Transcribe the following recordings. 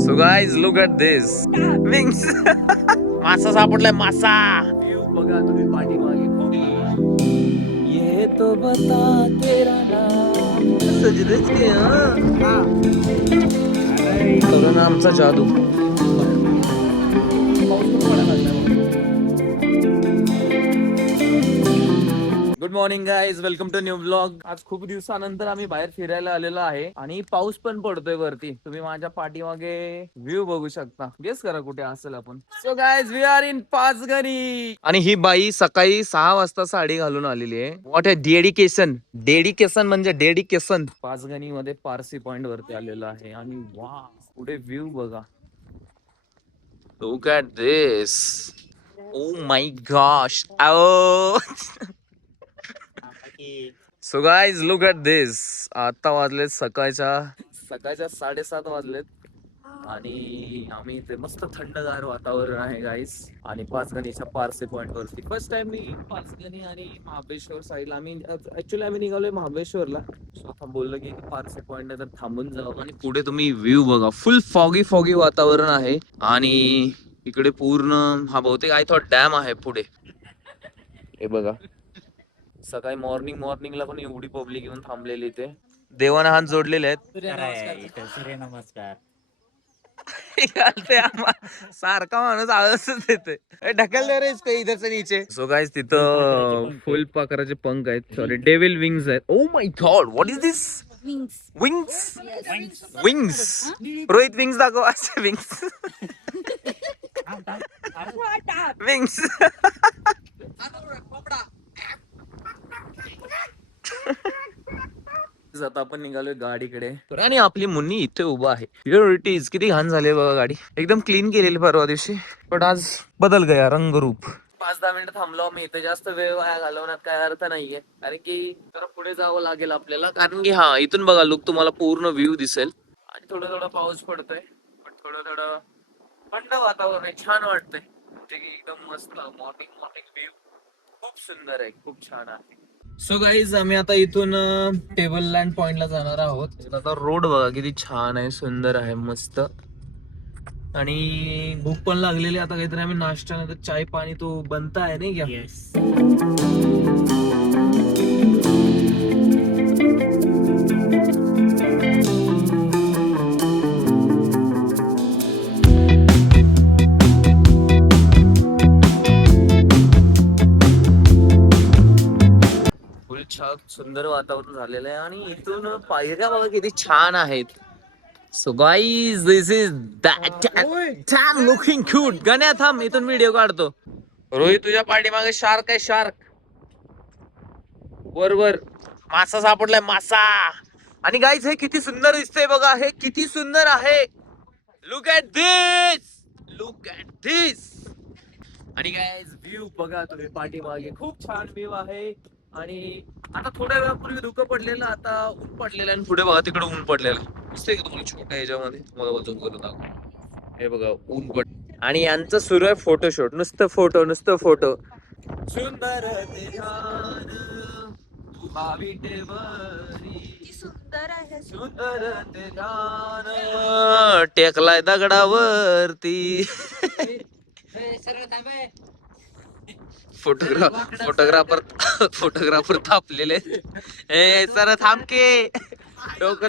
So guys, look at this. Wings. मासा सापडलाय मासा. View बघा तुम्ही पाठीमागे खूप. ये तो बता तेरा नाम. सजदच के तो ना आमचा जादू. Good morning guys, welcome to new blog. आज खूप दिवसानंतर आम्ही बाहेर फिरायला आलेलो आहे आणि पाऊस पण पडतोय वरती. तुम्ही माझ्या पाठीमागे व्ह्यू बघू शकता. गेस करा कुठे असेल आपण. So guys, we are in Panchgani. आणि ही बाई सकाळी 6 वाजता साडी घालून आलेली आहे. What a dedication. डेडिकेशन म्हणजे डेडिकेशन. पाचगणी मध्ये पारसी पॉइंट वरती आलेलो आहे आणि वा, पुढे व्ह्यू बघा. Look at this. Oh my gosh. So guys, look at this. आता वाजलेत सकाळच्या 7:30 वाजलेत आणि आम्ही इथे मस्त थंडगार वातावरण आहे गाईज. आणि पाचगणीच्या पारसे पॉइंट वरती फर्स्ट टाइम मी पाचगणी आणि महाबळेश्वर साईडला आम्ही निघालोय महाबळेश्वरला. स्वतः बोललं की पारसे पॉइंट तर थांबून जाऊ. आणि पुढे तुम्ही व्ह्यू बघा, फुल फॉगी वातावरण आहे. आणि इकडे पूर्ण हा बहुतेक आय थॉट डॅम आहे पुढे. हे बघा, सकाळी मॉर्निंगला पण एवढी पब्लिक येऊन थांबलेली इथे. देवाने हात जोडलेले आहेत. सूर्य नमस्कार. सारखा माणूस आळसच येते. ढकल दे रे इसको इधर से नीचे. सो गाइस, तिथं फुल पाखराचे पंख आहेत. सॉरी, डेविल विंग्स आहेत. Oh my God, what is this? Wings. Wings. Rohit wings दाखव. असे विंग्स. विंग्स. आता आपण निघालोय गाडीकडे आणि आपली मुन्नी इथे उभा आहे. प्युरिटीज किती घाण झाले बघा. गाडी एकदम क्लीन केलेली परवा दिवशी, पण आज बदल गया रंगरूप. 5-10 मिनिटं थांबलो आम्ही इथे. जास्त वेळ वाया घालवण्यात काय अर्थ नाहीये, कारण की जरा पुढे जावं लागेल आपल्याला. कारण की हा इथून बघा लुक तुम्हाला पूर्ण व्ह्यू दिसेल. आणि थोडं पाऊस पडतोय, पण थोडं थंड वातावरण आहे. छान वाटतंय. एकदम मस्त मॉर्निंग व्ह्यू खूप सुंदर आहे, खूप छान आहे. सो गाईज, आम्ही आता इथून टेबल लँड पॉइंटला जाणार आहोत. आता रोड बघा किती छान आहे, सुंदर आहे, मस्त. आणि भूक पण लागलेली. आता काहीतरी आम्ही नाश्ता नंतर चाय पाणी तो बनता आहे नाही क्या. फुल छान सुंदर वातावरण झालेलं आहे. आणि इथून पायऱ्या बघा किती छान आहेत. So guys, this is that looking cute. Ganya थांब, इथून व्हिडिओ काढतो. रोहित, तुझ्या पाठीमागे शार्क आहे. शार्क वर मासा सापडलाय, मासा. आणि गाईज, हे किती सुंदर दिसतंय बघा. हे किती सुंदर आहे. Look at this. Look at this. आणि गाईज, व्ह्यू बघा तुम्ही पाठीमागे. खूप छान व्ह्यू आहे. आणि आता थोड्या वेळापूर्वी धुकं पडलेलं, आता ऊन पडलेलं. आणि पुढे बघा तिकडे ऊन पडलेलं दिसतंय का तुम्हाला छोट्या ह्याच्यामध्ये. मला वजन करून दाखव. हे बघा ऊन पड. आणि यांचं सुरू आहे फोटोशूट. नुसतं फोटो. सुंदर ते ध्यान उभा विटेवरी. सुंदर ते ध्यान टेकलाय दगडावरती. फोटोग्राफर थापलेले. ए सर थांब के डोकं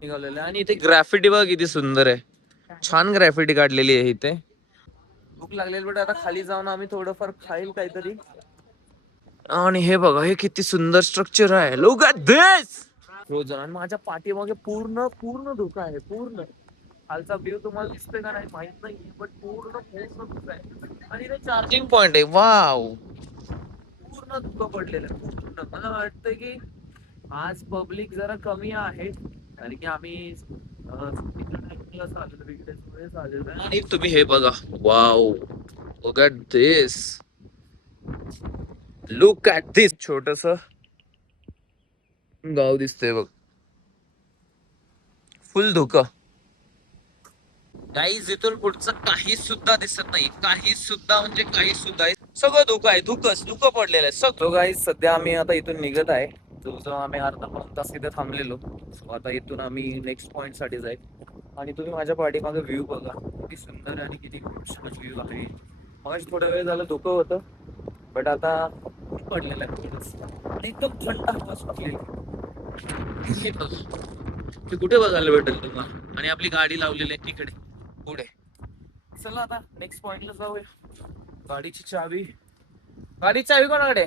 निघालेलं. आणि इथे ग्राफिटी बघा किती सुंदर आहे. छान ग्राफिटी काढलेली आहे इथे. भूक लागलेली, पण आता खाली जाऊन आम्ही थोडंफार खाईल काहीतरी. आणि हे बघा, हे किती सुंदर स्ट्रक्चर आहे. Look at this. फ्रोझन. आणि माझ्या पाठीमागे पूर्ण धुकं आहे. पूर्ण खालचा व्ह्यू तुम्हाला दिसतोय का नाही माहित नाही, पण पूर्ण धुकं आहे. आणि इथे चार्जिंग पॉइंट आहे. वाव, पूर्ण धुकं पडलेलं आहे. पूर्ण मला वाटतं की आज पब्लिक जरा कमी आहे, कारण की आम्ही आणि तुम्ही हे बघा. Wow, look at this. Look at this. छोटस गाव दिसतंय बघ. फुल धुकं. गाईज, इथून पुढचं काही सुद्धा दिसत नाही. काही सुद्धा म्हणजे काही सुद्धा. सगळं धुकं आहे. धुकं पडलेलं आहे सगळं. गाईज, सध्या आम्ही आता इथून निघत आहे. जो आम्ही अर्धा पाऊण तास इथे थांबलेलो. सो आता इथून आम्ही नेक्स्ट पॉइंट साठी जाईल. आणि तुम्ही माझ्या पाठीमागे व्ह्यू बघा, किती सुंदर आणि किती खूप व्ह्यू आहे. मग थोडा वेळ झालं धुकं होतं, बट आता ऊन पडलेलं आहे आणि एकदम थंड हवा सुटलेली. ते कुठे बघायला भेटेल तुम्हाला? आणि आपली गाडी लावलेली आहे तिकडे पुढे. चला आता नेक्स्ट पॉइंटला जाऊया. गाडीची चावी कोणाकडे?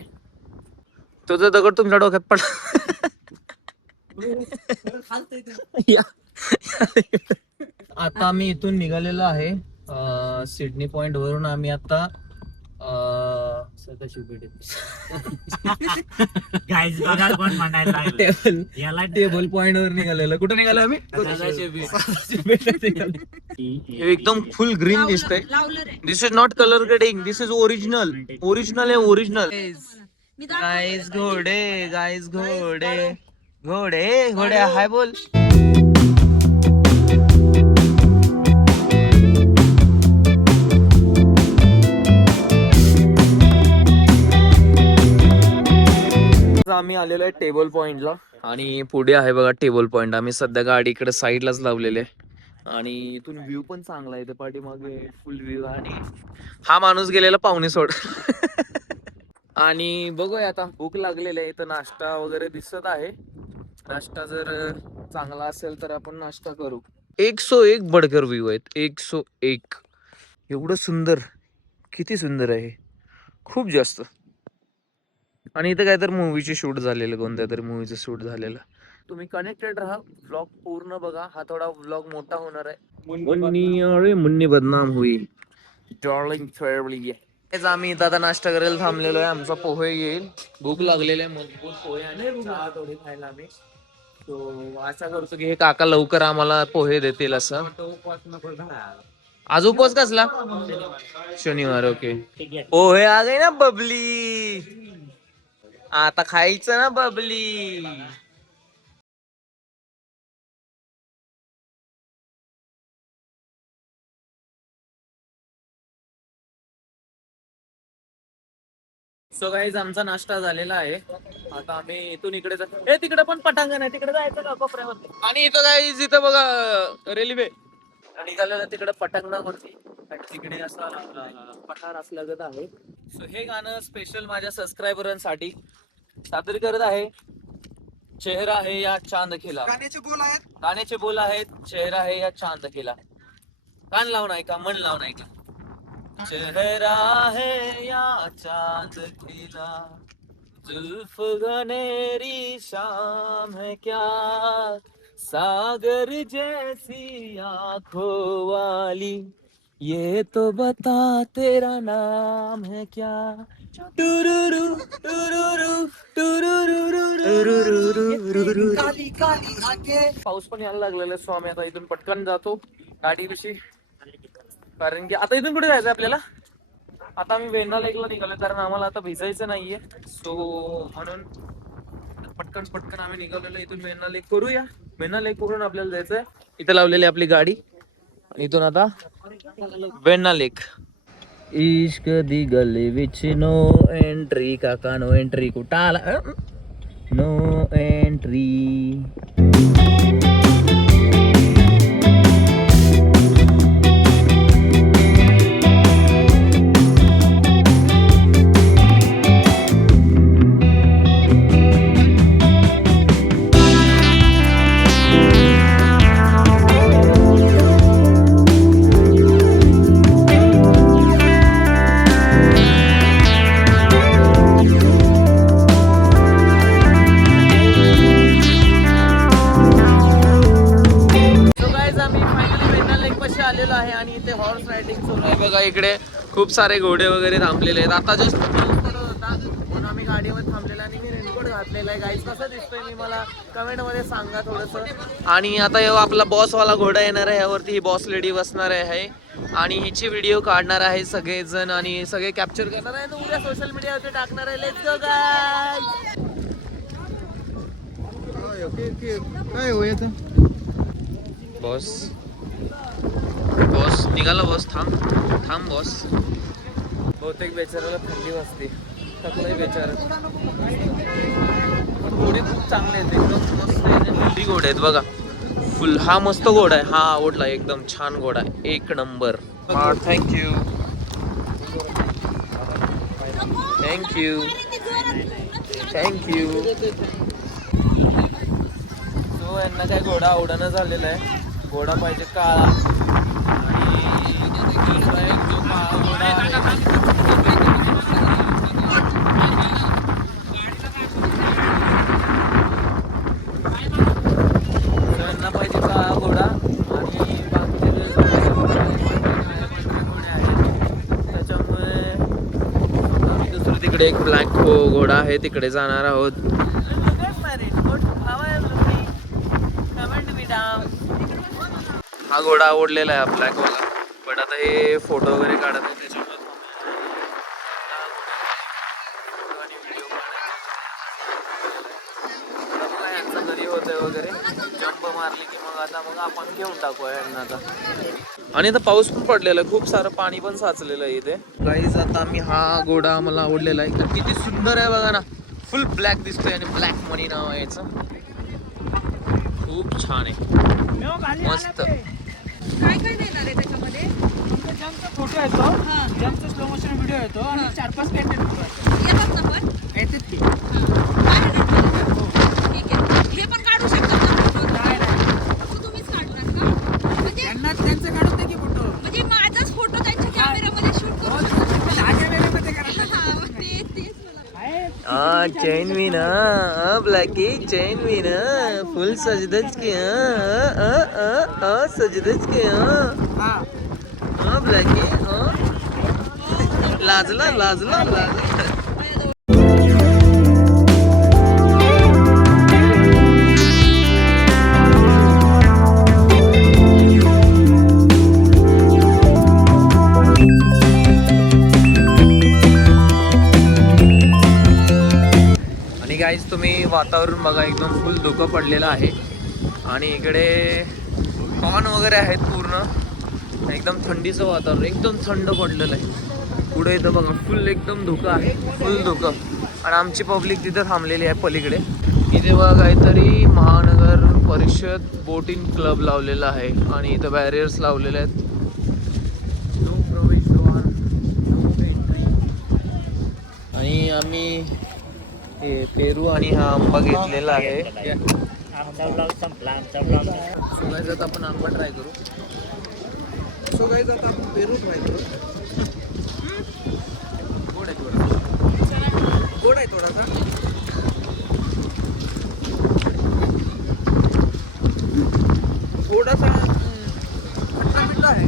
तुझं दगड तुमच्या डोक्यात पड. आता आम्ही इथून निघालेलो आहे सिडनी पॉइंट वरून. आम्ही आता टेबल पॉइंट वर निघालेलो. कुठे निघालो आम्ही? एकदम फुल ग्रीन दिसतंय. This is not colour grading, this is original. Original आहे, ओरिजिनल. गाईज घोडे हाय बोल. आम्ही आलेलो आहे टेबल पॉइंटला आणि पुढे आहे बघा टेबल पॉइंट. आम्ही सध्या गाडी इकडे साईडलाच लावलेले आहे आणि इथून व्ह्यू पण चांगला आहे. पाठीमागे फुल व्ह्यू आणि हा माणूस गेलेला पाहुणे सोड. आणि बघूया आता, भूक लागलेली आहे. इथं नाश्ता वगैरे दिसत आहे. नाश्ता जर चांगला असेल तर आपण नाश्ता करू. 101 बडकर व्ह्यू आहेत, 101. एवढं सुंदर, किती सुंदर आहे, खूप जास्त. आणि इथं काय तर मूवीचे शूट झालेलं, कोणत्या तरी मूवीचं शूट झालेलं. तुम्ही कनेक्टेड राहा, व्लॉग पूर्ण बघा. हा थोडा व्लॉग मोठा होणार आहे. मुन्नी बदनाम हुई डार्लिंग फेअरली. आम्ही इथं आता नाश्ता करायला थांबलेलो आहे. आमचा पोहे येईल. भूक लागलेला आहे, मजबूत पोहे आणि चहा थोडी खायला आम्ही. तो आशा करतो की हे काका लवकर आम्हाला पोहे देतील असं. आज उपवास कसला? शनिवार. ओके. पोहे आ गए ना बबली, आता खायचं ना बबली. सो गाईज आमचा नाश्ता झालेला आहे. आता आम्ही इथून इकडे तिकडे पण पटांगण आहे, तिकडे जायचं का कोपऱ्यावरती. आणि इथं गाईज इथं बघा रेल्वे निघालेलं तिकडे पटांगणावरती. तिकडे असं पठार असल्यागत आहे. सो हे गाणं स्पेशल माझ्या सबस्क्रायबरांसाठी सादर करत आहे. चेहरा है या चांद खिला. गाण्याचे बोल आहेत चेहरा है या चांद खिला. कान लावून ऐका, मन लावून ऐका. चेहरा है या चांद खिला, जुल्फ घनेरी शाम है क्या, सागर जैसी आंखों वाली, ये तो बता तेरा नाम है क्या. टुरुरु टुरुरु टुरुरु. पाऊस पण यायला लागलेला. सो आम्ही आता इथून पटकन जातो गाडीविषयी, कारण की आता इथून कुठे जायचं आपल्याला. आता आम्ही वेण्णा लेकला निघालो, कारण आम्हाला आता भिजायचं नाहीये. सो म्हणून पटकन आम्ही निघालेलो इथून. वेण्णा लेक करूया. वेण्णा लेक करून आपल्याला जायचंय. इथं लावलेली आपली गाडी आणि इथून आता वेण्णा लेक. इश्क दी गली विच नो एंट्री. काका नो एंट्री कुठं आला? No entry. आलेलो आहे आणि इथे हॉर्स रायडिंग सुरू आहे बघा. इकडे खूप सारे घोडे वगैरे थांबलेले आहेत. आता जस्ट पाऊस पडत होता म्हणून आम्ही गाडीवर थांबलेला आणि मी रेनकोट घातलेला आहे. गाईस कसं दिसतोय मी मला कमेंट मध्ये सांगा थोडंसं. आणि आता आपला बॉस वाला घोडा येणार आहे, यावरती ही बॉस लेडी बसणार आहे आणि हिची व्हिडिओ काढणार आहे सगळेजण आणि सगळे कॅप्चर करणार आहे आणि उद्या सोशल मीडियावरती टाकणार आहे. लेट्स गो गाईस. काय होईल बॉस? बॉस निघाला. बॉस थांब बॉस. बहुतेक बेचाराला थंडी वाजते. थकलंय बेचारा. घोडे खूप चांगले आहेत, एकदम मस्त आहेत, हेल्दी घोडे आहेत बघा. फुल हा मस्त घोडा आहे, हा आवडला, एकदम छान घोडा आहे, एक नंबर. हा थँक्यू थँक्यू थँक्यू. सो यांना काय घोडा आवडणं झालेला आहे, घोडा पाहिजे काळा. आणि दुसरा एक जो काळा घोडा आहे यांना पाहिजे काळा घोडा. आणि बाकीचे जे घोडे आहेत त्याच्यामुळे आम्ही दुसरं तिकडे एक ब्लॅक घोडा आहे तिकडे जाणार आहोत. हा घोडा आवडलेला आहे ब्लॅक वाला, पण आता हे फोटो वगैरे काढत आहे त्याच्यामुळे यांचं घरी होतंय वगैरे, जंप मारली की मग आपण घेऊन टाकू यांना आता. आणि आता पाऊस पण पडलेला आहे, खूप सारं पाणी पण साचलेलं आहे इथे. गाईज आता आम्ही हा घोडा मला आवडलेला आहे, किती सुंदर आहे बघा ना, फुल ब्लॅक दिसतोय आणि ब्लॅक मनी नाव आहे याचं, खूप छान आहे मस्त. काय काय देणार आहे त्याच्यामध्ये? जंपचा फोटो येतो, जंपचा स्लो मोशन व्हिडिओ येतो आणि 4-5 कॅन्डिडेट येतात ना पण? येतात की. ठीक आहे. हे पण काढू शकतात ना फोटो? फक्त तुम्हीच काढणार का? म्हणजे त्यांना त्यांचं काढून दे की फोटो. म्हणजे माझाच फोटो त्यांच्या कॅमेरामध्ये शूट करू शकतो? दहाच्या वेळेमध्ये करा. हा, तेच मला. आहे. चैन भी ना ब्लॅकी, चैन भी ना फुल सजदच की सजदच की हा. ब्लॅकी. लाजला लाजला लाजला. गाईज तुम्ही वातावरण बघा, एकदम फुल धुकं पडलेलं आहे आणि इकडे कॉर्न वगैरे आहेत, पूर्ण एकदम थंडीचं वातावरण, एकदम थंड पडलेलं आहे. पुढे इथं बघा फुल एकदम धुकं आहे, फुल धुकं. आणि आमची पब्लिक तिथं थांबलेली आहे पलीकडे. इथे बघा काहीतरी महानगर परिषद बोटिंग क्लब लावलेला आहे आणि इथं बॅरियर्स लावलेले आहेत, नो प्रवेशद्वार, नो एंट्री. आणि आम्ही हे पेरू आणि हा आंबा घेतलेला आहे. आमचा ब्लॉग संपला, आमचा ब्लॉग. सो गाईज आता आपण आंबा ट्राय करू. सो गाईज आता आपण पेरू ट्राय करू. गोड आहे थोडा, गोड आहे थोडासा. थोडासा खट्टा मिठा आहे.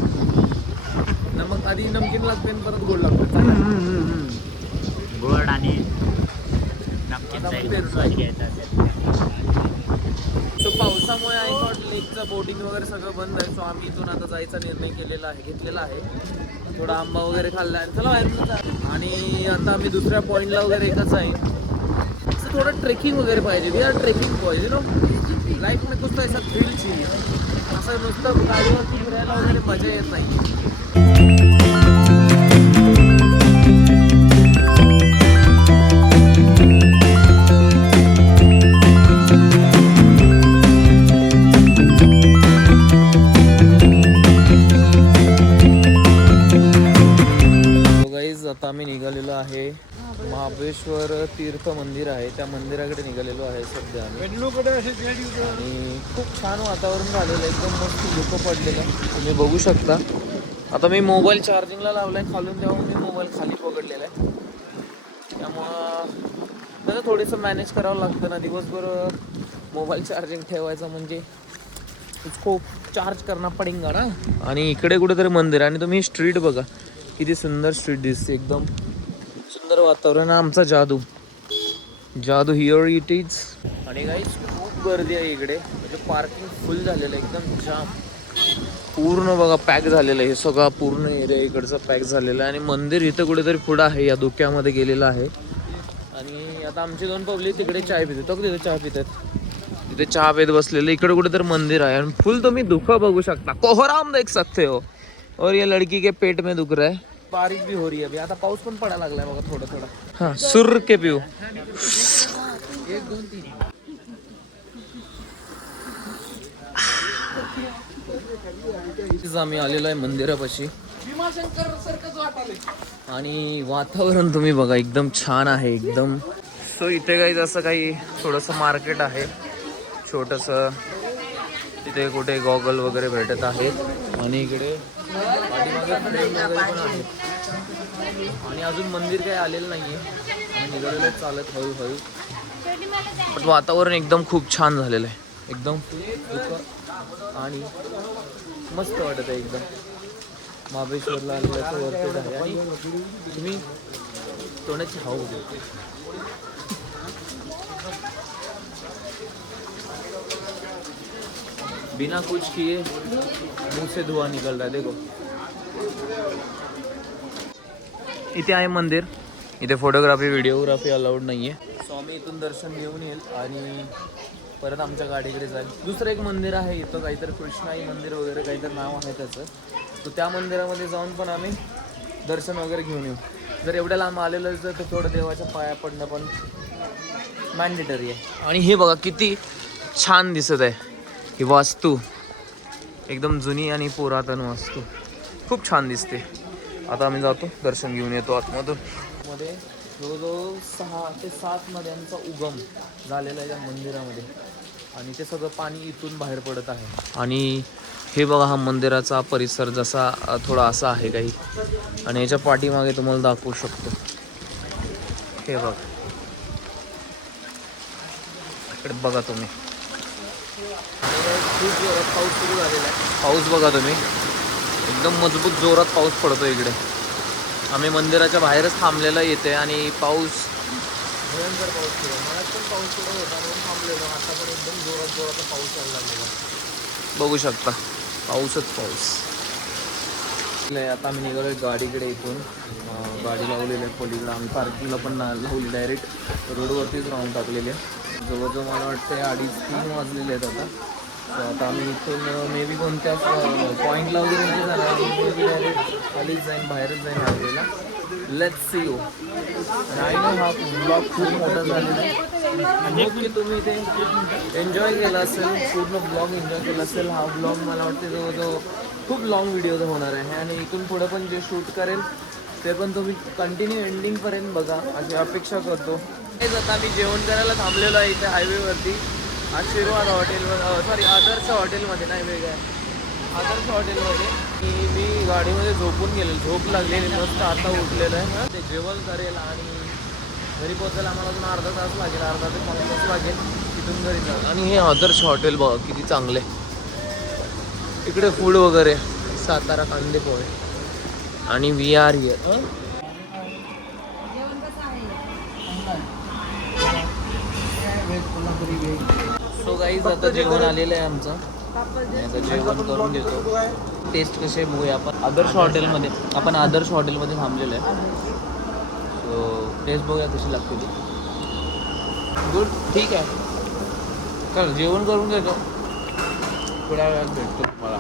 नमक आधी नमकीन लागते आणि परत गोड लागतं. गोड आणि सो पावसामुळे आयकॉट लेकचं बोटिंग वगैरे सगळं बंद आहे. सो आम्ही इथून आता जायचा निर्णय घेतलेला आहे. थोडा आंबा वगैरे खाल्ला आहे, चला बाहेरून जा. आणि आता आम्ही दुसऱ्या पॉईंटला वगैरे एकच आहे. असं थोडं ट्रेकिंग वगैरे पाहिजे, यार ट्रेकिंग पाहिजे नो लाईफ में कुछ तो ऐसा थ्रिल चाहिए. असं नुसतं गाडीवरती फिरायला वगैरे मजा येत नाही. आता आम्ही निघालेलो आहे, महाबळेश्वर तीर्थ मंदिर आहे, त्या मंदिराकडे निघालेलो आहे सध्या आम्ही. आणि खूप छान वातावरण झालेलं, एकदम मस्त धुकं पडलेलं तुम्ही बघू शकता. आता मी मोबाईल चार्जिंगला लावलाय खालून, तेव्हा मी मोबाईल खाली पकडलेला आहे, त्यामुळं त्याचं थोडंसं मॅनेज करावं लागतं ना. दिवसभर मोबाईल चार्जिंग ठेवायचं म्हणजे खूप चार्ज करणं पडेगा ना. आणि इकडे कुठेतरी मंदिर, आणि तुम्ही स्ट्रीट बघा किती सुंदर स्ट्रीट दिसते, एकदम सुंदर वातावरण. आमचा जादू हिअर इट इज. आणि गाईज खूप गर्दी आहे इकडे, म्हणजे पार्किंग फुल झालेलं आहे, एकदम जाम पूर्ण बघा पॅक झालेलं आहे. हे सगळं पूर्ण एरिया इकडचं पॅक झालेलं आहे. आणि मंदिर इथं कुठेतरी पुढं आहे, या धुक्यामध्ये गेलेलं आहे. आणि आता आमची दोन पब्लिक तिकडे चाय पिते, तो तिथे चहा पितात, तिथे चहा पित बसलेलं. इकडे कुठेतरी मंदिर आहे आणि फुल तुम्ही धुकं बघू शकता, कोहराम देख सकते हो. और ये लड़की के पेट में दुख रहा है, बारिश भी हो रही है अभी. आता पाऊस पण पडायला लागलाय बघा थोडा थोडा. हाँ सुर के पिऊ. 1 2 3 आम्ही आलेलो आहे मंदिरापाशी आणि वातावरण तुम्ही बघा एकदम छान आहे एकदम. सो इथे काही जसं काही थोडंसं मार्केट आहे छोटंसं. तिथे कुठे गॉगल वगैरे भेटत आहेत आणि इकडे पाठीमागे फ्रेम वगैरे पण आहेत. आणि अजून मंदिर काही आलेलं नाहीये. आम्ही निघालेलो चालत हळूहळू. पण वातावरण एकदम खूप छान झालेलं आहे एकदम आणि मस्त वाटत आहे एकदम. महाबळेश्वरला आलेल्याचं वरती आहे आणि तुम्ही तोंडाची हाव बघू. बिना कुछ किए मुंह से धुआं निकल रहा है देखो. इथे आहे मंदिर. इथे फोटोग्राफी व्हिडिओग्राफी अलाउड नाही आहे. स्वामी इथून दर्शन घेऊन येईल आणि परत आमच्या गाडीकडे जाईल. दुसरं एक मंदिर आहे इथं काहीतरी कृष्णाई मंदिर वगैरे काहीतरी नाव आहे त्याचं. तर त्या मंदिरामध्ये जाऊन पण आम्ही दर्शन वगैरे घेऊन येऊ. जर एवढ्या लांब आलेलं तर थोडं देवाच्या पाया पडणं पण मॅन्डेटरी आहे. आणि हे बघा किती छान दिसत आहे ही वास्तू. एकदम जुनी आणि पुरातन वास्तू खूप छान दिसते. आता आम्ही जातो दर्शन घेऊन येतो आतमधून. मध्ये जवळजवळ 6 ते 7 नद्यांचा उगम झालेला आहे या मंदिरामध्ये आणि ते सगळं पाणी इथून बाहेर पडत आहे. आणि हे बघा हा मंदिराचा परिसर जसा थोडा असा आहे काही. आणि याच्या पाठीमागे तुम्हाला दाखवू शकतो. हे बघा इकडे बघा तुम्ही. खूप जोरात पाऊस सुरू झालेला आहे. पाऊस बघा तुम्ही एकदम मजबूत जोरात पाऊस पडतो इकडे. आम्ही मंदिराच्या बाहेरच थांबलेला येते आणि पाऊस भयंकर पाऊस सुरू आहे. मला पण पाऊस सुरू होता म्हणून थांबलेलो. आता पण एकदम जोरात पाऊस यायला लागलेला बघू शकता. पाऊसच पाऊस. आता आम्ही निघालो गाडीकडे इथून. गाडी लावलेली आहे पलीकडे. आम्ही पार्किंगला पण लावली डायरेक्ट रोडवरतीच राहून टाकलेली आहे. जवळजवळ मला वाटतं 2:30-3 वाजलेले आहेत आता. तर आता आम्ही इथून मे बी कोणत्या पॉईंटला वगैरे नाही जाणार. मे बी डायरेक्ट खालीच जाईन बाहेरच जाईन हायवेला. Let's see you. आणि हा ब्लॉग खूप मोठा झालेला आहे आणि की तुम्ही ते एन्जॉय केला असेल. पूर्ण ब्लॉग एन्जॉय केला असेल. हा ब्लॉग मला वाटते जवळजवळ खूप लाँग व्हिडिओ होणार आहे आणि इथून पुढं पण जे शूट करेल ते पण तुम्ही कंटिन्यू एंडिंगपर्यंत बघा अशी अपेक्षा करतो. आता मी जेवण करायला थांबलेलो आहे इथे हायवेवरती. आशीर्वाद हॉटेलवर सॉरी आदर्श हॉटेलमध्ये नाही वेगळं आदर्श हॉटेलमध्ये. मी गाडीमध्ये झोपून गेलेलो. झोप लागलेली मस्त. आता उठलेलं आहे. ते जेवण करेल आणि घरी पोचायला आम्हाला अजून अर्धा तास लागेल. अर्धा ते 5 तास लागेल तिथून घरी जाऊ. आणि हे आदर्श हॉटेल बघा किती चांगले. इकडे फूड वगैरे सातारा कांदे पोहे आणि we are here. So guys आता जेवण आलेलं आहे आमचं. आता जेवण करून घेतो. टेस्ट कसे बघूया आपण. आदर्श हॉटेलमध्ये थांबलेलं आहे. सो टेस्ट बघूया कशी लागते ती. गुड ठीक आहे. चल जेवण करून घेतो. थोड्या वेळात भेटतो मला.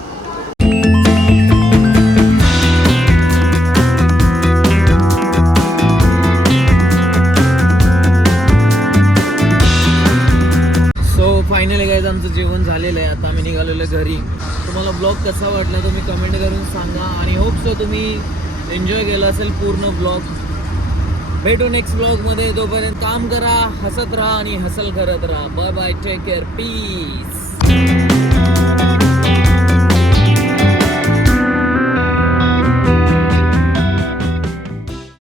फायनली गाईज आमचं जेवण झालेलं आहे. आता आम्ही निघालेलो आहे घरी. तुम्हाला ब्लॉग कसा वाटला तुम्ही कमेंट करून सांगा आणि होप सो तुम्ही एन्जॉय केला असेल पूर्ण ब्लॉग. भेटू नेक्स्ट ब्लॉगमध्ये. तोपर्यंत काम करा, हसत राहा आणि हसल करत राहा. Bye bye. Take care. Piece.